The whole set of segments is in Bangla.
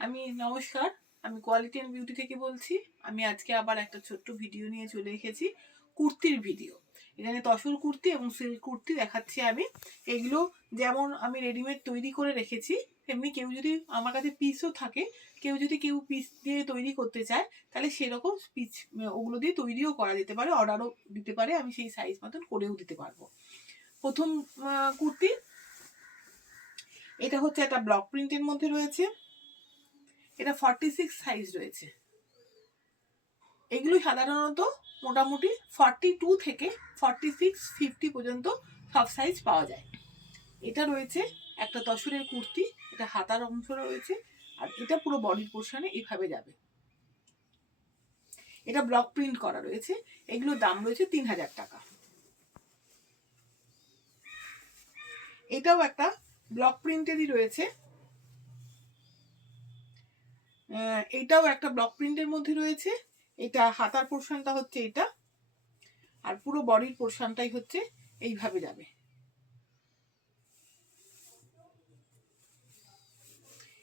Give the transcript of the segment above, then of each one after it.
আমি নমস্কার, আমি কোয়ালিটি অ্যান্ড বিউটি থেকে বলছি। আমি আজকে আবার একটা ছোট্ট ভিডিও নিয়ে চলে এসেছি, কুর্তির ভিডিও। এখানে তসর কুর্তি এবং সিল্ক কুর্তি দেখাচ্ছি আমি। এগুলো যেমন আমি রেডিমেড তৈরি করে রেখেছি, তেমনি কেউ যদি আমার কাছে পিসও থাকে, কেউ পিস দিয়ে তৈরি করতে চায়, তাহলে সেরকম পিস ওগুলো দিয়ে তৈরিও করা যেতে পারে, অর্ডারও দিতে পারে, আমি সেই সাইজ মতন করেও দিতে পারবো। প্রথম কুর্তি, এটা হচ্ছে একটা ব্লক প্রিন্টের মধ্যে রয়েছে। এটা 46 সাইজ রয়েছে। এগুলো সাধারণত মোটামুটি 42 থেকে 46, 50 পর্যন্ত সব সাইজ পাওয়া যায়। এটা রয়েছে একটা তসরের কুর্তি, এটা হাতার অংশ রয়েছে, আর এটা পুরো বডির পোর্শনে এইভাবে যাবে। এটা ব্লক প্রিন্ট করা রয়েছে। এগুলোর দাম রয়েছে 3000 টাকা। এটাও একটা ব্লক প্রিন্টেরই রয়েছে। এটাও একটা ব্লক প্রিন্টের মধ্যে রয়েছে। এটা হাতার পোর্শনটা হচ্ছে এটা, আর পুরো বডির পোর্শনটাই হচ্ছে এইভাবে যাবে।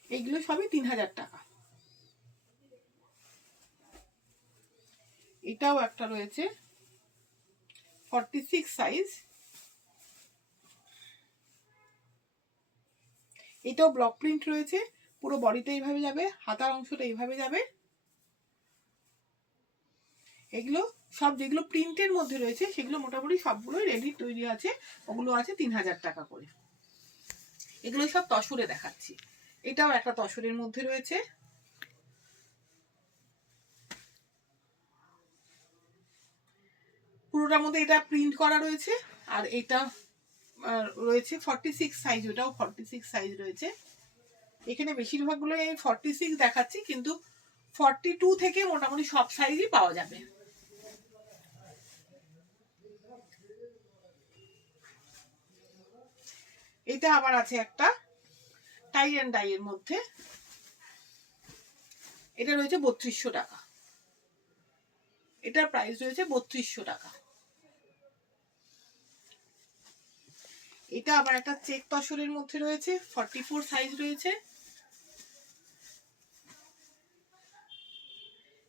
এইগুলো সবই 3000 টাকা। এটাও একটা রয়েছে 46 সাইজ। এটাও ব্লক প্রিন্ট রয়েছে, পুরো বডিটা এইভাবে যাবে, হাতার অংশটা এইভাবে যাবে। এগুলো সব যেগুলো প্রিন্টের মধ্যে রয়েছে সেগুলো মোটামুটি সবগুলোই রেডি তৈরি আছে, ওগুলো আছে 3000 টাকা করে। এগুলো সব তসরে দেখাচ্ছি। এটাও একটা তসরের মধ্যে রয়েছে। পুরোটার মধ্যে এটা প্রিন্ট করা রয়েছে, আর এটা রয়েছে 46 সাইজ, ওটাও 46 সাইজ রয়েছে। এখানে বেশিরভাগগুলো এই 46 দেখাচ্ছি, কিন্তু 42 থেকে মোটামুটি সব সাইজই পাওয়া যাবে। এটা আবার আছে একটা টাই অ্যান্ড ডাই এর মধ্যে। এটা রয়েছে 3200 টাকা। এটার প্রাইস রয়েছে 3200 টাকা। এটা আবার একটা চেক তসরের মধ্যে রয়েছে, 44 সাইজ রয়েছে।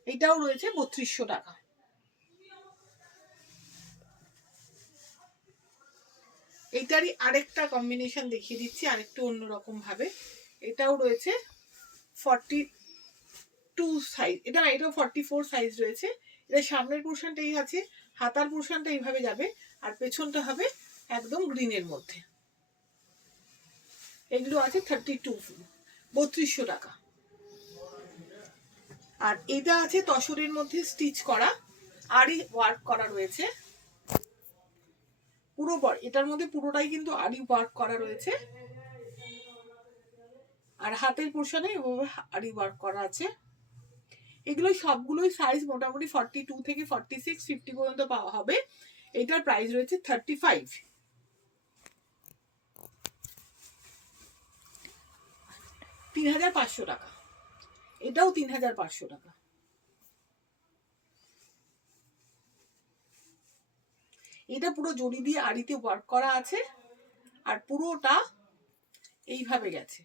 এটাও রয়েছে 3200 টাকা। এইটারই আরেকটা কম্বিনেশন দেখিয়ে দিচ্ছি, আরেকটু অন্যরকম ভাবে। এটাও রয়েছে 42 সাইজ। এটাও 44 সাইজ রয়েছে। এটা সামনের পোর্শনটাই আছে, হাতার পোর্শনটা এইভাবে যাবে, আর পেছনটা হবে একদম গ্রিনের মধ্যে। এগুলো আছে 3200 টাকা। আর এটা আছে তসরের মধ্যে স্টিচ করা, আরই ওয়ার্ক করা রয়েছে পুরো। এটার মধ্যে পুরোটাই কিন্তু আরই ওয়ার্ক করা রয়েছে, আর হাতের পোর্শনে আরই ওয়ার্ক করা আছে। এগুলো সবগুলোই সাইজ মোটামুটি 42 থেকে 46, 50 পর্যন্ত পাওয়া হবে। এটার প্রাইস রয়েছে 35। $3500 টাকা। এটাও 3500 টাকা। এটা পুরো জড়ি দিয়ে আড়িতে ওয়ার্ক করা আছে, আর পুরোটা এইভাবে গেছে।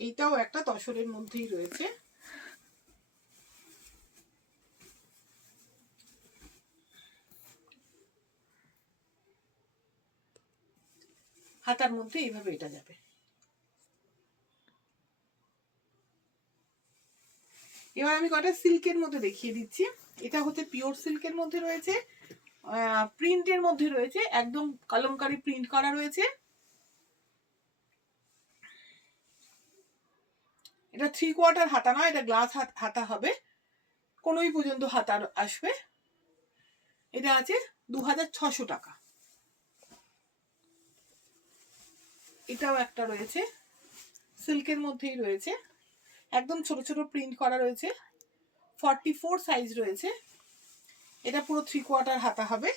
এইটাও একটা তসরের মধ্যেই রয়েছে। হাতার মধ্যে এইভাবে এটা যাবে। এবার আমি কটা সিল্কের মধ্যে দেখিয়ে দিচ্ছি। এটা হচ্ছে পিওর সিল্কের মধ্যে রয়েছে, প্রিন্টের মধ্যে রয়েছে, একদম কলমকারি প্রিন্ট করা রয়েছে। এটা 3/4 হাতা নয়, এটা গ্লাস হাতা হবে, কোনোই পর্যন্ত হাতা আসবে। এটা আছে 2600 টাকা। এটাও একটা রয়েছে, সিল্কের মধ্যেই রয়েছে, একদম ছোট ছোট প্রিন্ট করা রয়েছে, 44 সাইজ রয়েছে। এটা পুরো 3/4 হাতা হবে।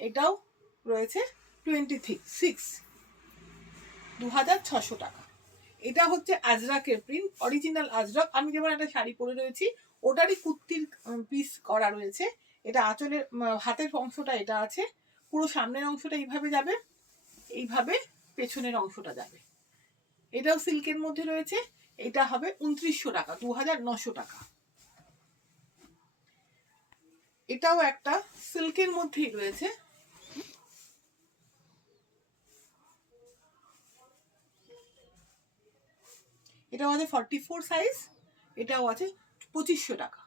এটাও রয়েছে 26, 2600 টাকা। এটা হচ্ছে আজরাকের প্রিন্ট, অরিজিনাল আজরাক। আমি যেমন একটা শাড়ি পরে রয়েছি, ওটারই কুর্তির পিস করা রয়েছে। এটা আঁচলের হাতের অংশটা এটা আছে, পুরো সামনের অংশটা এইভাবে যাবে, এইভাবে পেছনের অংশটা যাবে। এটাও সিল্কের মধ্যে রয়েছে, এটা হবে 2900 টাকা, 2900 টাকা। এটাও একটা সিল্কের মধ্যেই রয়েছে, এটাও আছে 44 সাইজ, এটাও আছে 2500 টাকা।